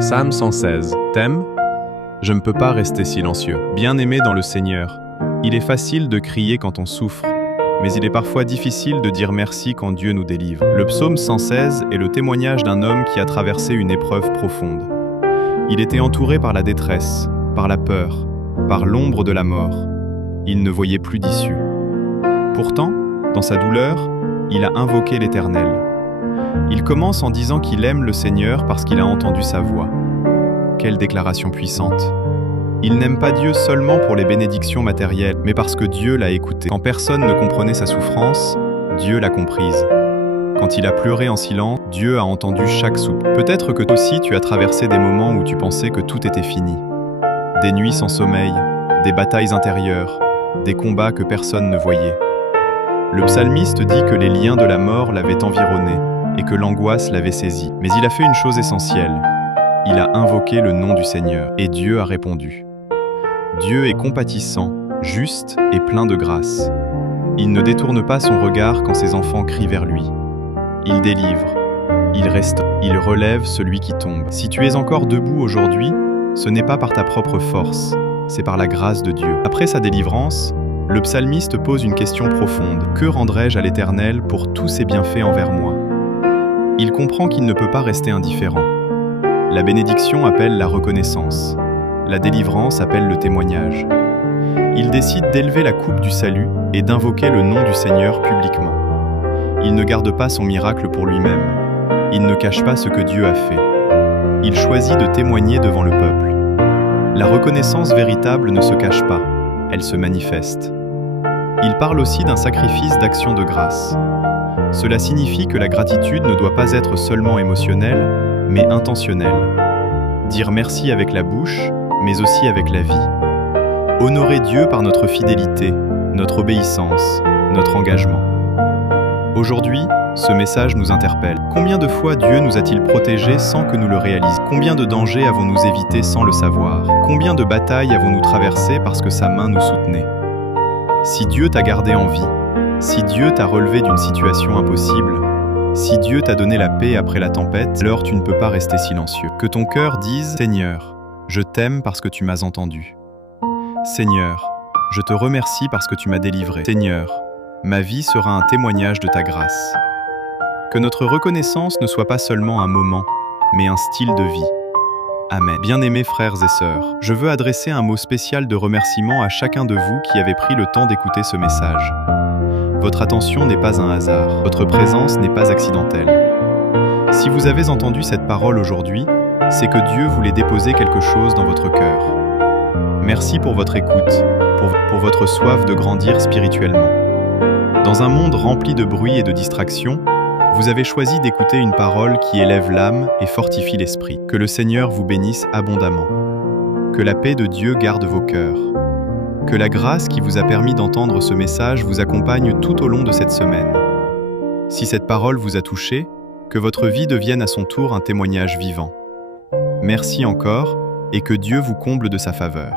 Psaume 116. Thème: Je ne peux pas rester silencieux. Bien-aimé dans le Seigneur, il est facile de crier quand on souffre, mais il est parfois difficile de dire merci quand Dieu nous délivre. Le psaume 116 est le témoignage d'un homme qui a traversé une épreuve profonde. Il était entouré par la détresse, par la peur, par l'ombre de la mort. Il ne voyait plus d'issue. Pourtant, dans sa douleur, il a invoqué l'Éternel. Il commence en disant qu'il aime le Seigneur parce qu'il a entendu sa voix. Quelle déclaration puissante! Il n'aime pas Dieu seulement pour les bénédictions matérielles, mais parce que Dieu l'a écouté. Quand personne ne comprenait sa souffrance, Dieu l'a comprise. Quand il a pleuré en silence, Dieu a entendu chaque soupe. Peut-être que toi aussi tu as traversé des moments où tu pensais que tout était fini. Des nuits sans sommeil, des batailles intérieures, des combats que personne ne voyait. Le psalmiste dit que les liens de la mort l'avaient environné et que l'angoisse l'avait saisi. Mais il a fait une chose essentielle. Il a invoqué le nom du Seigneur et Dieu a répondu. Dieu est compatissant, juste et plein de grâce. Il ne détourne pas son regard quand ses enfants crient vers lui. Il délivre, il restaure, il relève celui qui tombe. Si tu es encore debout aujourd'hui, ce n'est pas par ta propre force, c'est par la grâce de Dieu. Après sa délivrance, le psalmiste pose une question profonde. Que rendrai-je à l'Éternel pour tous ses bienfaits envers moi? Il comprend qu'il ne peut pas rester indifférent. La bénédiction appelle la reconnaissance. La délivrance appelle le témoignage. Il décide d'élever la coupe du salut et d'invoquer le nom du Seigneur publiquement. Il ne garde pas son miracle pour lui-même. Il ne cache pas ce que Dieu a fait. Il choisit de témoigner devant le peuple. La reconnaissance véritable ne se cache pas, elle se manifeste. Il parle aussi d'un sacrifice d'action de grâce. Cela signifie que la gratitude ne doit pas être seulement émotionnelle, mais intentionnelle. Dire merci avec la bouche, mais aussi avec la vie. Honorer Dieu par notre fidélité, notre obéissance, notre engagement. Aujourd'hui, ce message nous interpelle. Combien de fois Dieu nous a-t-il protégés sans que nous le réalisions? Combien de dangers avons-nous évités sans le savoir? Combien de batailles avons-nous traversées parce que sa main nous soutenait? Si Dieu t'a gardé en vie, si Dieu t'a relevé d'une situation impossible, si Dieu t'a donné la paix après la tempête, alors tu ne peux pas rester silencieux. Que ton cœur dise « Seigneur, je t'aime parce que tu m'as entendu. Seigneur, je te remercie parce que tu m'as délivré. Seigneur, ma vie sera un témoignage de ta grâce. » Que notre reconnaissance ne soit pas seulement un moment, mais un style de vie. Amen. Bien-aimés frères et sœurs, je veux adresser un mot spécial de remerciement à chacun de vous qui avez pris le temps d'écouter ce message. Votre attention n'est pas un hasard, votre présence n'est pas accidentelle. Si vous avez entendu cette parole aujourd'hui, c'est que Dieu voulait déposer quelque chose dans votre cœur. Merci pour votre écoute, pour votre soif de grandir spirituellement. Dans un monde rempli de bruit et de distractions, vous avez choisi d'écouter une parole qui élève l'âme et fortifie l'esprit. Que le Seigneur vous bénisse abondamment. Que la paix de Dieu garde vos cœurs. Que la grâce qui vous a permis d'entendre ce message vous accompagne tout au long de cette semaine. Si cette parole vous a touché, que votre vie devienne à son tour un témoignage vivant. Merci encore et que Dieu vous comble de sa faveur.